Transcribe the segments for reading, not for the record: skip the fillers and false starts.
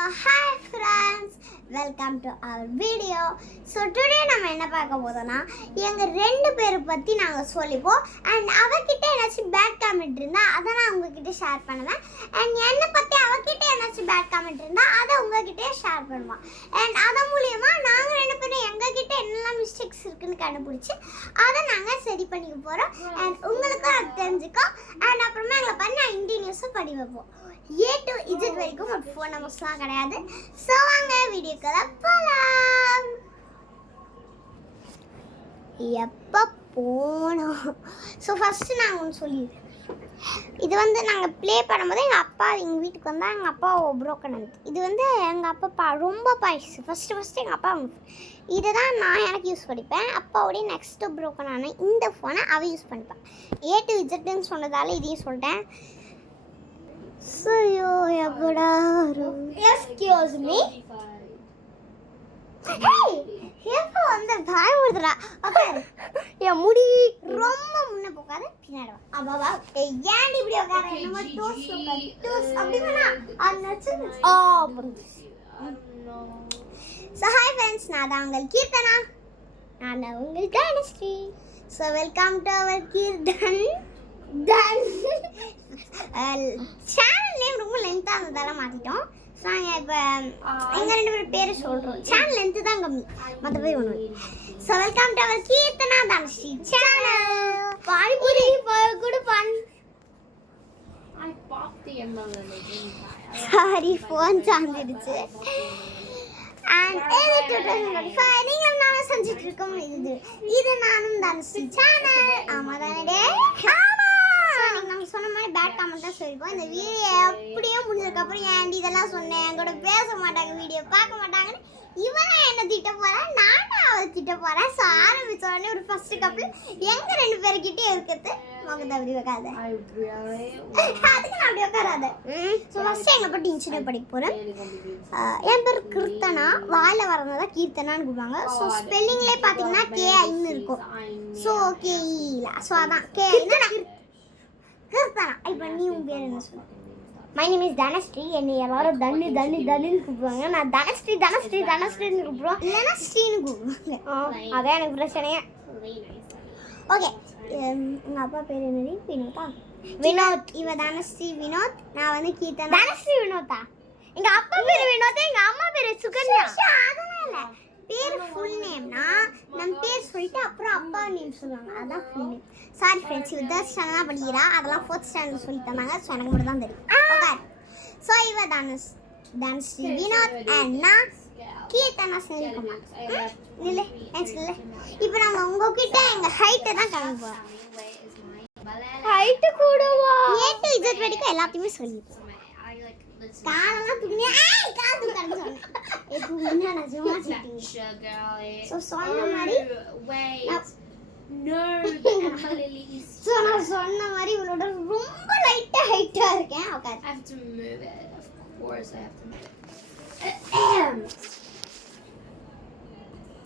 Hi friends, welcome to our video. So today நம்ம என்ன பார்க்க போறோம்னா எங்க ரெண்டு பேரை பத்தி நாங்க சொல்லிப்போம் and அவகிட்ட ஏதாச்சும் பேட் கமெண்ட் இருந்தா அத நான் உங்ககிட்ட ஷேர் பண்ணுவேன் and என்ன பத்தி அவகிட்ட ஏதாச்சும் பேட் கமெண்ட் இருந்தா அத உங்ககிட்ட ஷேர் பண்ணுவோம் and அத மூலமா நாங்க ரெண்டு பேரும் எங்க கிட்ட என்னெல்லாம் மிஸ்டேக்ஸ் இருக்குன்னு கண்டுபிடிச்சு அத நாங்க சரி பண்ணிக்க போறோம் and உங்களுக்கு அது தெரிஞ்சுக்கும் and அப்புறமா எங்களை பண்ண இன்டினியூஸா படி வைப்போம். A to Z வரைக்கும் ஒரு ஃபோன் நம்பர்ஸ்லாம் கிடையாது. ஸோ வாங்க வீடியோக்குள்ள போகலாம். எப்போ போனோம்? ஸோ ஃபஸ்ட்டு நாங்கள் ஒன்று சொல்லிடுறேன். இது வந்து நாங்கள் ப்ளே பண்ணும்போது எங்கள் அப்பா எங்கள் வீட்டுக்கு வந்தால் எங்கள் அப்பா ப்ரோக்கன் ஆகுது. இது வந்து எங்கள் அப்பா ரொம்ப பாய்ஸ் ஃபஸ்ட்டு எங்கள் அப்பா இதை தான் நான் எனக்கு யூஸ் பண்ணிப்பேன். அப்பாவோடைய நெக்ஸ்ட்டு ப்ரோக்கன் ஆன இந்த ஃபோனை அவள் யூஸ் பண்ணிப்பேன். A to Zன்னு சொன்னதால இதையும் சொல்லிட்டேன். Sayo yabadaru. Excuse me. Hey, எப்போ வந்து பாய் வருதுடா. ஓகே. என் முடி ரொம்ப முன்ன போகாத பின்னாடி வா. அப்பாவா ஏன் இப்படி உட்கார நம்ம டோஸ் அப்படினா அன்னச்சு So hi friends, நான் தான் உங்கள் கீர்த்தனா. நான் உங்கள் Dhanashree. So welcome to our kirtan channel name ரொம்ப லென்த்தாக இருந்ததால மாற்றிட்டோம். ஸோ நாங்கள் இப்போ எங்கள் ரெண்டு பேரும் பேரை சொல்கிறோம். சேனல் லென்த்து தான் கம்மி, மற்றபடி ஒன்று. So welcome to our Keerthana Dhanashree channel. Panipuri கூட சாரி ஃபோன் சார்ந்துடுச்சு. அண்ட் நீங்களும் நானும் செஞ்சுட்டு இருக்கோம். இது நானும் தனஸ்ரீ சேனல். ஆமாம் தானே? நம்ம சொன்ன மாதிரி பேட் கமெண்ட் தான் சொல்லிப்போம். இந்த வீடியோ எப்படியோ முடிஞ்சதுக்கப்புறம் ஏன்டி இதெல்லாம் சொன்னேன், என் கூட பேச மாட்டாங்க, வீடியோ பார்க்க மாட்டாங்கன்னு இவனை என்ன திட்ட போகிறேன், நானும் அவளை திட்ட போகிறேன். ஸோ ஆரம்பிச்ச உடனே ஒரு ஃபர்ஸ்ட் கப்பிள் எங்கள் ரெண்டு பேருக்கிட்டே இருக்கிறது முகத்தை அப்படி வைக்காத, அதுக்கு நான் அப்படி வைக்காத. ஸோ ஃபஸ்ட்டு எங்களை பற்றி இன்சிடென்ட் படிக்க போகிறேன். என் பேர் கீர்த்தனா, வாயில் வரணும் தான் கீர்த்தனான்னு கூப்பிடுவாங்க. ஸோ ஸ்பெல்லிங்லேயே பார்த்தீங்கன்னா KI இருக்கும். ஸோ KE ஸோ அதான் KI கீர்த்தனா. இப்போ நீ உன் பேர் என்ன சொல்ல? My name is Dhanashree. என்னை எல்லாரும் தனுன்னு கூப்பிடுவாங்க. நான் தனஸ்ரீன்னு கூப்பிடுவோம், இல்லைன்னா ஸ்ரீன்னு கூப்பிடுவாங்க. அதான் எனக்கு பிரச்சனையே. ஓகே, எங்கள் அப்பா பேர் என்னடி? வினோத். இவ தனஸ்ரீ வினோத், நான் வந்து கீர்த்தனா. தனஸ்ரீ வினோத்தா? எங்கள் அப்பா பேர் வினோத், எங்கள் அம்மா பேர் சுகன்யா. அதெல்லாம் இல்லை, பேர் ஃபுல் நேம்னா நம்ம பேர் சொல்லிட்டு அப்புறம் அப்பா நேம் சொல்லுவாங்க, அதான் ஃபுல் நேம். சாரி ஃப்ரெண்ட்ஸ், இவ 3rd ஸ்டாண்டர்ட் தான் படிக்கிறா, அதெல்லாம் 4th ஸ்டாண்டர்ட் சொல்லி தந்தாங்க. ஸோ எனக்கு மட்டும் தான் தெரியும். ஓகே, ஸோ இவ தனஸ்ரீ வினோத் அண்ட் நான் கீர்த்தனா செல்குமார். இல்லை இல்லை, இப்போ நம்ம உங்ககிட்ட எங்கள் ஹைட்டை தான் காமிப்போம். ஹைட்டு கூடவா? A to Z வரைக்கும் எல்லாத்தையுமே சொல்லிப்போம். காலெல்லாம் துணியா காது கடந்து சொன்னேன். இப்போ என்ன நான் சும்மா சொல்லிட்டீங்க. ஸோ சொன்ன மாதிரி ஸோ நான் சொன்ன மாதிரி இவளோட ரொம்ப லைட்டாக ஹைட்டாக இருக்கேன். ஓகே,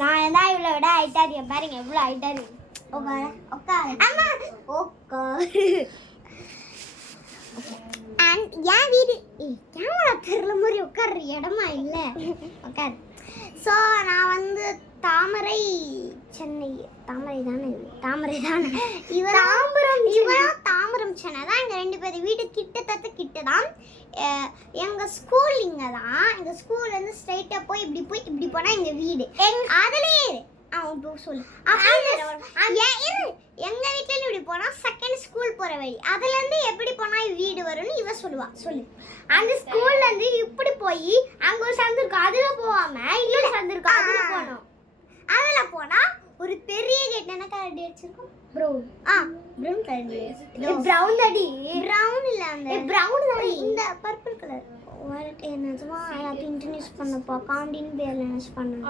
நான் தான் இவ்வளோ விட ஹைட்டாக இருக்கேன். பாருங்க எவ்வளோ ஹைட்டாக இருக்கு. உட்காரு அம்மா உட்காரு. அண்ட் என் வீடு கேமரா தெரியல மாதிரி உட்கார்ற இடமா இல்லை. உட்காரு. ஸோ நான் வந்து தாமரை சென்னை, தாமரை தானே இவரும் தாம்பரம் சென்னை தான். எங்கள் ரெண்டு பேர் வீடு கிட்ட தான். எங்கள் ஸ்கூல் இங்கே தான். எங்கள் ஸ்கூல்லேருந்து ஸ்ட்ரைட்டாக போய் இப்படி போனால் எங்கள் வீடு. அதுலேயே சொல்லு எங்க வீட்டுல இப்படி போனா செகண்ட் ஸ்கூல் போற வழி, அதுல இருந்து எப்படி போனா வீடு வரும்னு இவ சொல்லுவா. சொல்லு. அந்த ஸ்கூல்ல இருந்து இப்படி போய் அங்க ஒரு சந்து இருக்கும், அதுல போகாம இன்னொரு சந்து இருக்கும், அதுல போனோம். அதுல போனா ஒரு பெரிய கேட். என்ன கலர் அடி அடிச்சிருக்கும்? ப்ரௌன். Brown colour. இது ப்ரௌன் அடி. ப்ரௌன் இல்ல, அந்த ப்ரௌன் தான். இந்த பர்பிள் கலர் என்னதுமா எல்லாத்தையும் இன்ட்ரடியூஸ் பண்ணப்பா, காமெடின்னு பேர்ல நினைச்சு பண்ணேன்.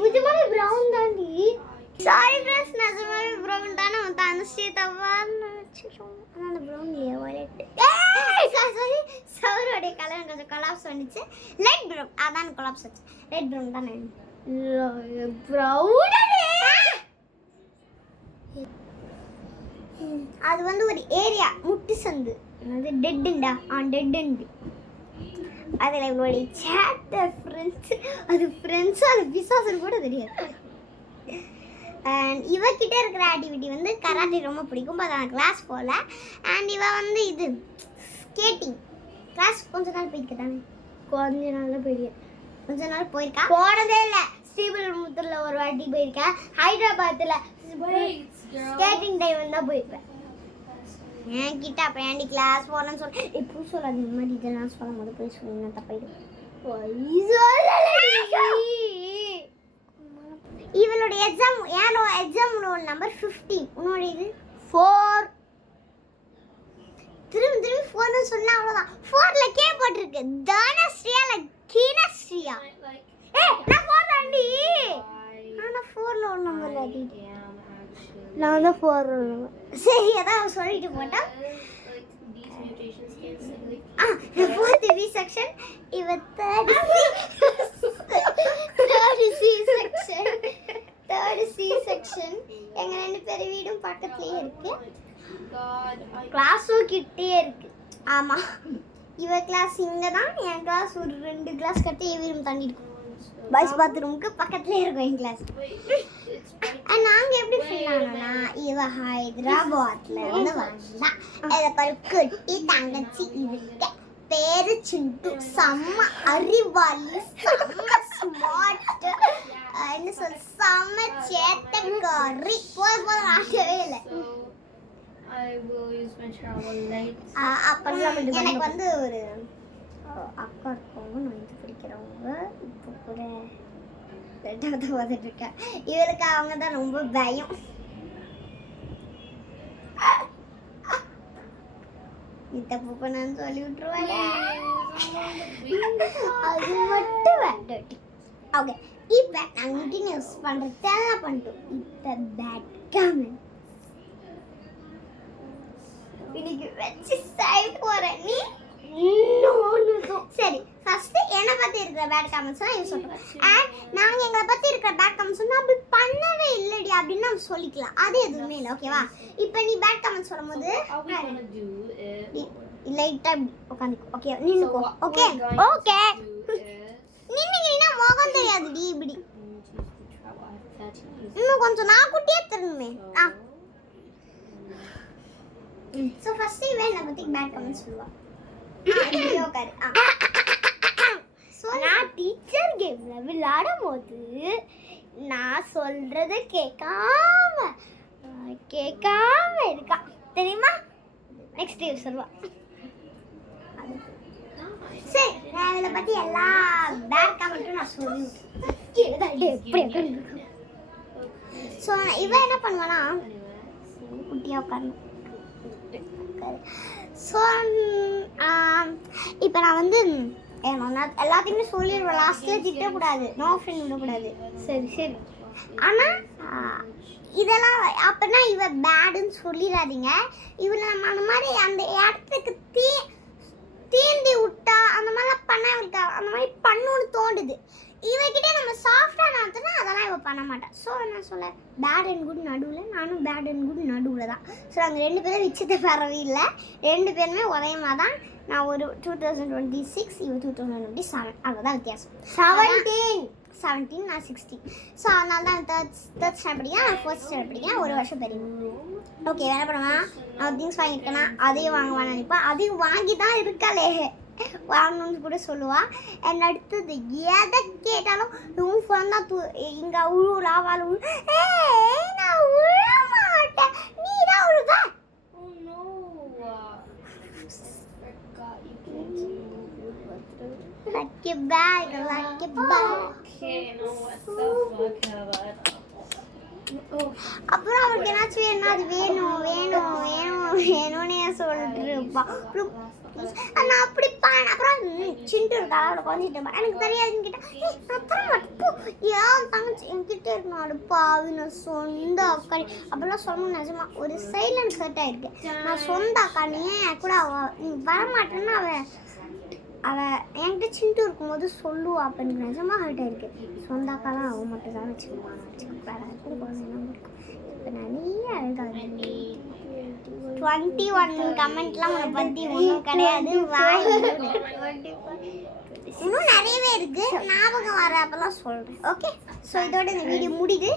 புதுமாவே ப்ரௌன் தாண்டி. சாரி ஃப்ரெண்ட்ஸ், நிஜமாவே ப்ரௌன் தானே. தனஸ்ரீ தவான்னு நினச்சிட்டோம். ஆனால் அந்த ப்ரௌன் இல்லையா, வயலட். சாரி, சவரோடைய கலர் கொஞ்சம் கொலாப்ஸ் வந்துச்சு. லைட் ப்ரௌன், அதான் கொலாப்ஸ் வச்சு. லைட் ப்ரௌன் தானே. ப்ரௌன் அது வந்து ஒரு ஏரியா, முட்டு சந்து. அது டெட்டுண்டா. டெட்டுண்டு அதில் இவங்களுடைய சேட்டர் ஃப்ரெண்ட்ஸ், அது ஃப்ரெண்ட்ஸு அது பிசாசுன்னு கூட தெரியாது. அண்ட் இவகிட்ட இருக்கிற ஆக்டிவிட்டி வந்து கராட்டே ரொம்ப பிடிக்கும், பட் நான் கிளாஸ் போகல. அண்ட் இவ வந்து இது ஸ்கேட்டிங் கிளாஸ் கொஞ்ச நாள் போயிருக்க தானே? கொஞ்ச நாள் போயிருக்கா. போனதே இல்லை. ஸ்ரீபெரும்புத்தூரில் ஒரு வாட்டி போயிருக்கேன். ஹைதராபாத்தில் ஸ்கேட்டிங் டைம் தான் போயிருப்பேன். என்கிட்ட அப்போ ஏன்டி கிளாஸ் போகணும்னு சொல்லி எப்படி சொல்லாது, இந்த மாதிரி இதெல்லாம் சொல்லும் போது போய் சொல்லுங்க தப்பாயிடும். இவளுடைய எக்ஸாம் எக்ஸாம் ரோல் நம்பர் 15. உன்னோட இது 4. திரும்பி 4ன்னு சொன்னா அவ்வளோதான். 4ல கே போட்டிருக்கு. தனஸ்ரீயா இல்லை கீனஸ்ரீயா? நான் 4 தாண்டி. நான் 4ல ஒரு நம்பர் அடி. நான் தான் 4 ரோல் நம்பர். சரி அதான் சொல்லிட்டு போட்டேன். fourth B section. இவ third C section. எங்க ரெண்டு பேர் வீடும் பக்கத்துலயே இருக்கு. கிளாஸும் கிட்டே இருக்கு. ஆமா, இவ கிளாஸ் இங்க தான், என் கிளாஸ் ஒரு 2 கிளாஸ் கட்டி வீடும் தாண்டி இருக்கும். பாய்ஸ் பாத்ரூமுக்கு பக்கத்துலயே இருக்கும் என் கிளாஸ். நாங்க எப்படி ஃபீல் ஆனோம்னா, இவ ஹைதராபாத்ல இருந்து வந்தா. இதை பாரு, குட்டி தங்கச்சி இருக்கு, பேரு சிண்டு, செம்ம அறிவாளி, செம்ம ஸ்மார்ட், என்ன சொல்ல, செம்ம சேட்டக்காரி. போதும் ஆகவே இல்லை. எனக்கு வந்து ஒரு அக்கா இருக்கவங்க, 9th படிக்கிறவங்க, இப்போ கூட 2வது வந்துட்டு இருக்கேன். இவருக்கு அவங்க தான் ரொம்ப பயம். தப்பு பண்ணான்னு சொல்லி விட்டுருவாங்க. அது மட்டும் வேண்டாம். ஓகே, இப்போ நாங்கள் கண்டினியூஸ் பண்ணுறது என்ன பண்ணிட்டோம். இப்போ பேட் கமெண்ட் இன்னைக்கு வச்சு சைட் போகிறேன். நீ சரி, ஃபர்ஸ்ட் என்னை பற்றி இருக்கிற பேட் கமெண்ட்ஸ் தான் யூஸ் பண்ணுறேன். அண்ட் நாங்கள் எங்களை பற்றி இருக்கிற பேட் கமெண்ட்ஸ் வந்து அப்படி பண்ணவே இல்லடி அப்படின்னு நம்ம சொல்லிக்கலாம். அது எதுவுமே இல்லை. ஓகேவா? இப்போ நீ பேட் கமெண்ட்ஸ் சொல்லும் போது லைட்டாக உட்காந்துக்கோ. ஓகே, நின்னுக்கோ. ஓகே ஓகே, நின்னுங்கன்னா முகம் தெரியாதுடி. இப்படி இன்னும் கொஞ்சம் நான் குட்டியே திரும்புமே. ஸோ ஃபர்ஸ்ட் இவன் என்னை பற்றி பேட் கமெண்ட்ஸ் சொல்லுவா. நான் டீச்சர் கேம்ல விளையாடும் போது நான் சொல்றத கேட்காம இருக்கா தெரியுமா? நெக்ஸ்ட் இவ சொல்லுவா. சரி, நான் இதை பத்தி எல்லா பேட் கமெண்ட்டும் நான் சொல்லி ஸோ இவ என்ன பண்ணுவானா, குட்டியா உட்காரணும். ஸோ இப்போ நான் வந்து எல்லாத்தையுமே சொல்லிடுவேன். லாஸ்ட்டில் திட்டக்கூடாது, நோ ஃப்ரெண்ட் விடக்கூடாது. சரி. ஆனால் இதெல்லாம் அப்படின்னா இவ பேடுன்னு சொல்லிடாதீங்க. இவளை நம்ம அந்த மாதிரி அந்த இடத்துக்கு தீண்டி விட்டா அந்த மாதிரிலாம் பண்ண இவளுக்கு அந்த மாதிரி பண்ணணும்னு தோண்டுது. இவகிட்டே நம்ம சாஃப்டாக நடத்தினா அதெல்லாம் இவ பண்ண மாட்டான். ஸோ நான் சொல்ல பேட் அண்ட் குட் நடுவில், நானும் பேட் அண்ட் குட் நடுவில் தான். ஸோ நாங்கள் 2 பேரும் விசித்த பறவை இல்லை, 2 பேருமே ஒரே மாதிரி தான். நான் ஒரு 2026, இவ 2027, அவ்வளோதான் வித்தியாசம். 17 நான் 16. ஸோ அதனால தான் தேர்ட் ஸ்டாண்டர்ட் படிக்கிறேன், நான் 4th ஸ்டாண்டர்ட் படிக்கிறேன், 1 வருஷம் பெரிய. ஓகே, என்ன பண்ணுவேன், நான் திங்ஸ் வாங்கியிருக்கேன்னா அதையும் வாங்குவான்னு நினைப்பேன். அதையும் வாங்கி தான் இருக்காளே வாங்கணும்னு கூட சொல்லுவா. என் அடுத்தது எதை கேட்டாலும் உன் ஃபோன் தான் இங்கே உழுவுலா வாழ நான் உழ மாட்டேன், நீ தான் உழுவ. Like it back. Okay, no, what's the fuck about? அப்புறம் அவருக்கு என்னாச்சும் வேணும், அது வேணும்னே சொல்லிட்டு இருப்பா. நான் அப்படி அப்புறம் சிண்டு இருக்கா, அவளை கொஞ்சிட்டு எனக்கு தெரியாதுன்னு கேட்டேன். நான் தர மாட்டேன், ஏன் தங்கச்சி என்கிட்ட இருக்கணும், அடுப்பா நான் சொந்த அக்கா அப்படிலாம் சொல்லணும். நிஜமா ஒரு சைலன்ஸ் ஹர்ட் ஆயிருக்கு. நான் சொந்த அக்கா, நீ ஏன் கூட நீ வரமாட்டேன்னு அவள் என்கிட்ட சிண்டு இருக்கும்போது சொல்லுவா. அப்போ எனக்கு நிஜமாக ஹர்ட் ஆயிருக்கு. சொந்த அக்கா தான் அவன் மட்டும் தான் வச்சுக்குவான். இப்போ நிறைய அழுகாது. 21 கமெண்ட்லாம் உன்னை பத்தி ஒன்றும் கிடையாது. வாய் இன்னும் நிறையவே இருக்கு, ஞாபகம் வர அப்பெல்லாம் சொல்றேன். ஓகே, ஸோ இதோட இந்த வீடியோ முடியுது.